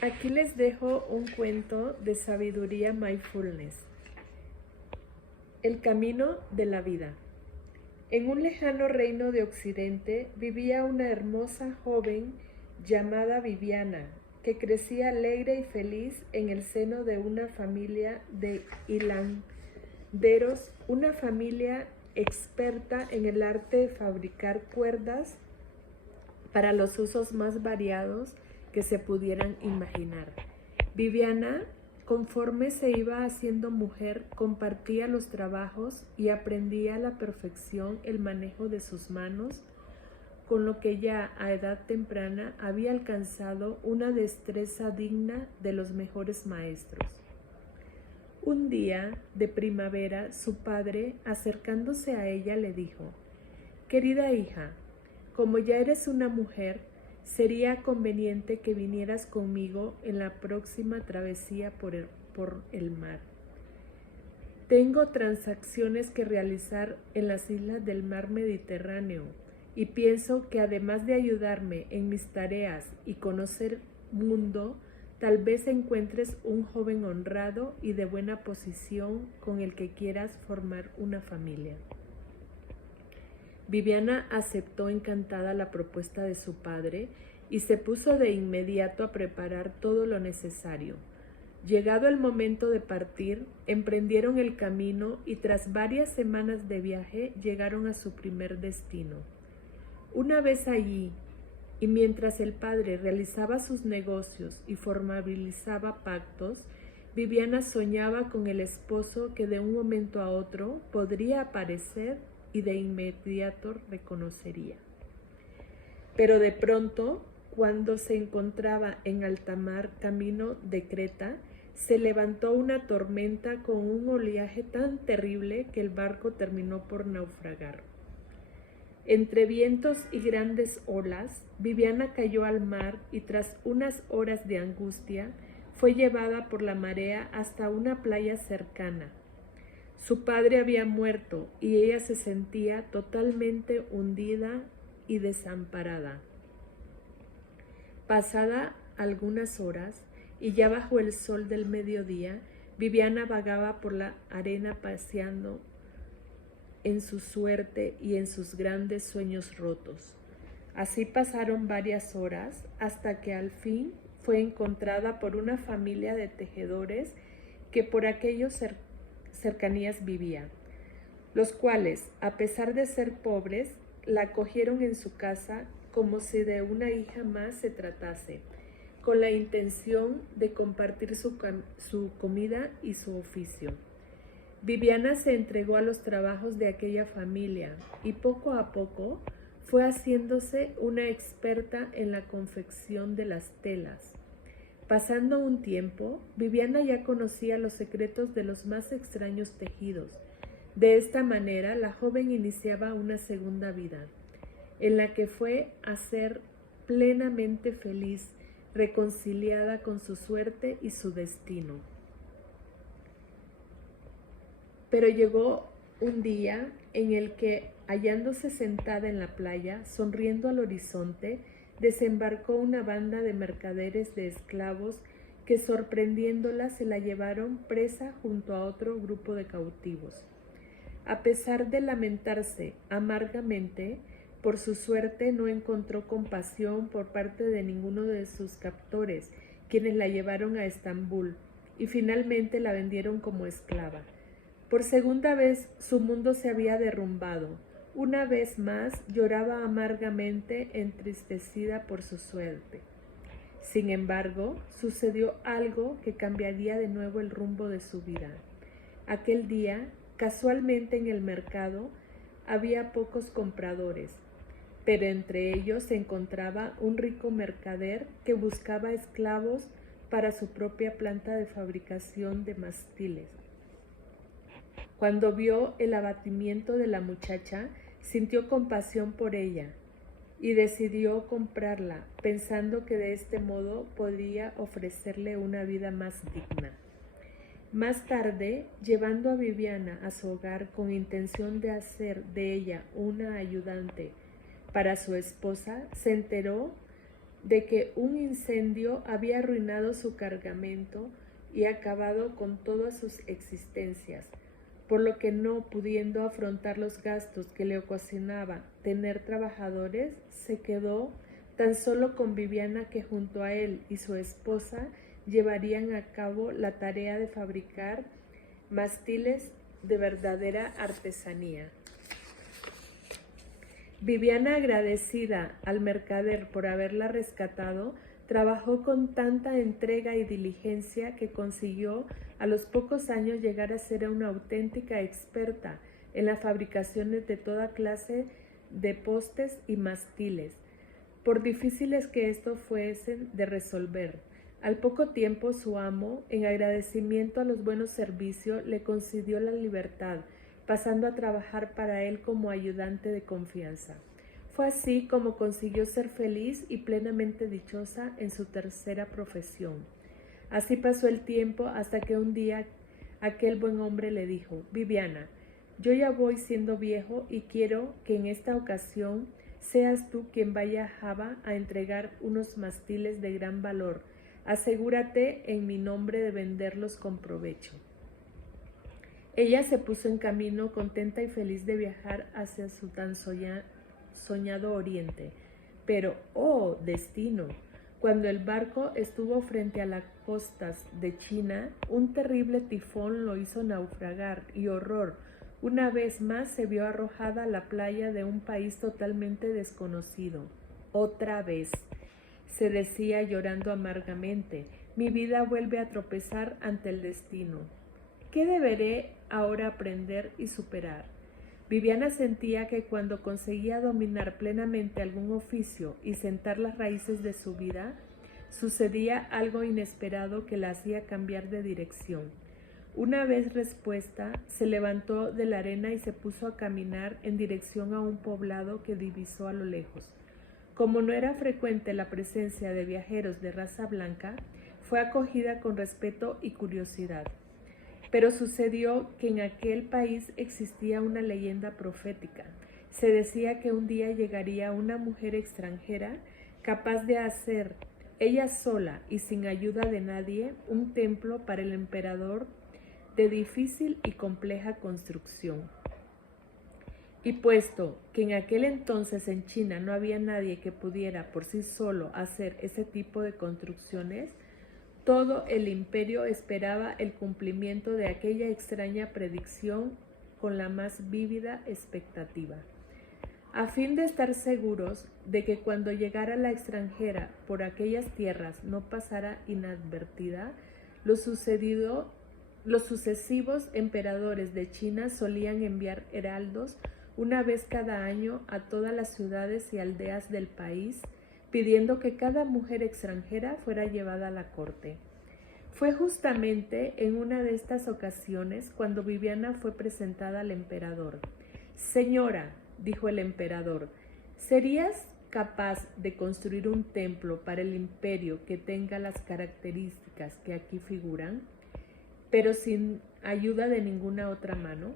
Aquí les dejo un cuento de sabiduría mindfulness. El camino de la vida. En un lejano reino de Occidente vivía una hermosa joven llamada Viviana, que crecía alegre y feliz en el seno de una familia de hilanderos, una familia experta en el arte de fabricar cuerdas para los usos más variados que se pudieran imaginar. Viviana, conforme se iba haciendo mujer, compartía los trabajos y aprendía a la perfección el manejo de sus manos, con lo que ya a edad temprana había alcanzado una destreza digna de los mejores maestros. Un día de primavera, su padre, acercándose a ella, le dijo: «Querida hija, como ya eres una mujer, sería conveniente que vinieras conmigo en la próxima travesía por el mar. Tengo transacciones que realizar en las islas del mar Mediterráneo y pienso que además de ayudarme en mis tareas y conocer mundo, tal vez encuentres un joven honrado y de buena posición con el que quieras formar una familia». Viviana aceptó encantada la propuesta de su padre y se puso de inmediato a preparar todo lo necesario. Llegado el momento de partir, emprendieron el camino y tras varias semanas de viaje llegaron a su primer destino. Una vez allí, y mientras el padre realizaba sus negocios y formalizaba pactos, Viviana soñaba con el esposo que de un momento a otro podría aparecer y de inmediato reconocería. Pero de pronto, cuando se encontraba en alta mar camino de Creta, se levantó una tormenta con un oleaje tan terrible que el barco terminó por naufragar. Entre vientos y grandes olas, Viviana cayó al mar y tras unas horas de angustia, fue llevada por la marea hasta una playa cercana. Su padre había muerto y ella se sentía totalmente hundida y desamparada. Pasada algunas horas, y ya bajo el sol del mediodía, Viviana vagaba por la arena paseando en su suerte y en sus grandes sueños rotos. Así pasaron varias horas hasta que al fin fue encontrada por una familia de tejedores que por aquellos cercanías vivían, los cuales, a pesar de ser pobres, la acogieron en su casa como si de una hija más se tratase, con la intención de compartir su comida y su oficio. Viviana se entregó a los trabajos de aquella familia y poco a poco fue haciéndose una experta en la confección de las telas. Pasando un tiempo, Viviana ya conocía los secretos de los más extraños tejidos. De esta manera, la joven iniciaba una segunda vida, en la que fue a ser plenamente feliz, reconciliada con su suerte y su destino. Pero llegó un día en el que, hallándose sentada en la playa, sonriendo al horizonte, desembarcó una banda de mercaderes de esclavos que, sorprendiéndola, se la llevaron presa junto a otro grupo de cautivos. A pesar de lamentarse amargamente por su suerte, no encontró compasión por parte de ninguno de sus captores, quienes la llevaron a Estambul y finalmente la vendieron como esclava. Por segunda vez su mundo se había derrumbado. Una vez más lloraba amargamente, entristecida por su suerte. Sin embargo, sucedió algo que cambiaría de nuevo el rumbo de su vida. Aquel día, casualmente en el mercado, había pocos compradores, pero entre ellos se encontraba un rico mercader que buscaba esclavos para su propia planta de fabricación de mástiles. Cuando vio el abatimiento de la muchacha, sintió compasión por ella y decidió comprarla, pensando que de este modo podría ofrecerle una vida más digna. Más tarde, llevando a Viviana a su hogar con intención de hacer de ella una ayudante para su esposa, se enteró de que un incendio había arruinado su cargamento y acabado con todas sus existencias, por lo que no pudiendo afrontar los gastos que le ocasionaba tener trabajadores, se quedó tan solo con Viviana, que junto a él y su esposa llevarían a cabo la tarea de fabricar mástiles de verdadera artesanía. Viviana, agradecida al mercader por haberla rescatado, trabajó con tanta entrega y diligencia que consiguió a los pocos años llegar a ser una auténtica experta en las fabricaciones de toda clase de postes y mástiles, por difíciles que estos fuesen de resolver. Al poco tiempo su amo, en agradecimiento a los buenos servicios, le concedió la libertad, pasando a trabajar para él como ayudante de confianza. Fue así como consiguió ser feliz y plenamente dichosa en su tercera profesión. Así pasó el tiempo hasta que un día aquel buen hombre le dijo: Viviana, yo ya voy siendo viejo y quiero que en esta ocasión seas tú quien vaya a Java a entregar unos mástiles de gran valor. Asegúrate en mi nombre de venderlos con provecho. Ella se puso en camino, contenta y feliz de viajar hacia su tan soñado oriente. Pero, ¡oh, destino! Cuando el barco estuvo frente a las costas de China, un terrible tifón lo hizo naufragar y horror. Una vez más se vio arrojada a la playa de un país totalmente desconocido. Otra vez, se decía llorando amargamente, mi vida vuelve a tropezar ante el destino. ¿Qué deberé ahora aprender y superar? Viviana sentía que cuando conseguía dominar plenamente algún oficio y sentar las raíces de su vida, sucedía algo inesperado que la hacía cambiar de dirección. Una vez respuesta, se levantó de la arena y se puso a caminar en dirección a un poblado que divisó a lo lejos. Como no era frecuente la presencia de viajeros de raza blanca, fue acogida con respeto y curiosidad. Pero sucedió que en aquel país existía una leyenda profética. Se decía que un día llegaría una mujer extranjera capaz de hacer, ella sola y sin ayuda de nadie, un templo para el emperador de difícil y compleja construcción. Y puesto que en aquel entonces en China no había nadie que pudiera por sí solo hacer ese tipo de construcciones, todo el imperio esperaba el cumplimiento de aquella extraña predicción con la más vívida expectativa. A fin de estar seguros de que cuando llegara la extranjera por aquellas tierras no pasara inadvertida, los sucesivos emperadores de China solían enviar heraldos una vez cada año a todas las ciudades y aldeas del país, pidiendo que cada mujer extranjera fuera llevada a la corte. Fue justamente en una de estas ocasiones cuando Viviana fue presentada al emperador. Señora, dijo el emperador, ¿serías capaz de construir un templo para el imperio que tenga las características que aquí figuran, pero sin ayuda de ninguna otra mano?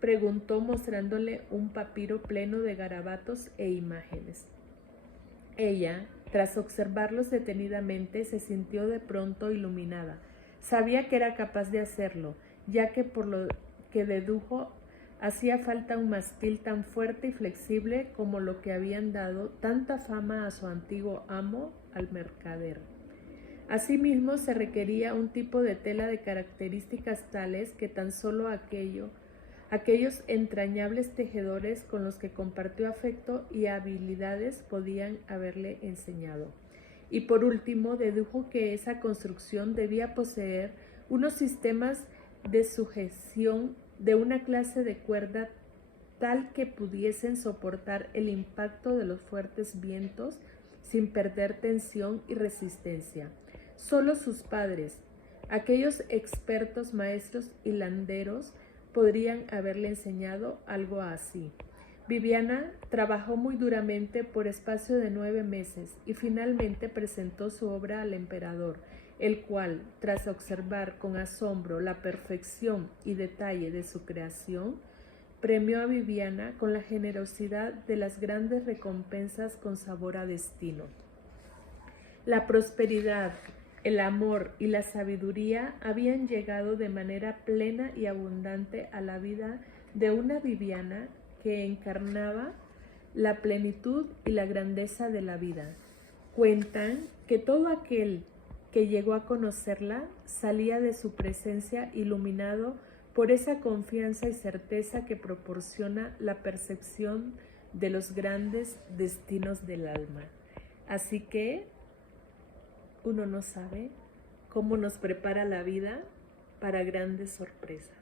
Preguntó mostrándole un papiro pleno de garabatos e imágenes. Ella, tras observarlos detenidamente, se sintió de pronto iluminada. Sabía que era capaz de hacerlo, ya que por lo que dedujo hacía falta un mástil tan fuerte y flexible como lo que habían dado tanta fama a su antiguo amo, al mercader. Asimismo, se requería un tipo de tela de características tales que tan solo aquellos entrañables tejedores con los que compartió afecto y habilidades podían haberle enseñado. Y por último, dedujo que esa construcción debía poseer unos sistemas de sujeción de una clase de cuerda tal que pudiesen soportar el impacto de los fuertes vientos sin perder tensión y resistencia. Solo sus padres, aquellos expertos maestros hilanderos, podrían haberle enseñado algo así. Viviana trabajó muy duramente por espacio de 9 meses y finalmente presentó su obra al emperador, el cual, tras observar con asombro la perfección y detalle de su creación, premió a Viviana con la generosidad de las grandes recompensas con sabor a destino. La prosperidad, el amor y la sabiduría habían llegado de manera plena y abundante a la vida de una Viviana que encarnaba la plenitud y la grandeza de la vida. Cuentan que todo aquel que llegó a conocerla salía de su presencia iluminado por esa confianza y certeza que proporciona la percepción de los grandes destinos del alma. Así que uno no sabe cómo nos prepara la vida para grandes sorpresas.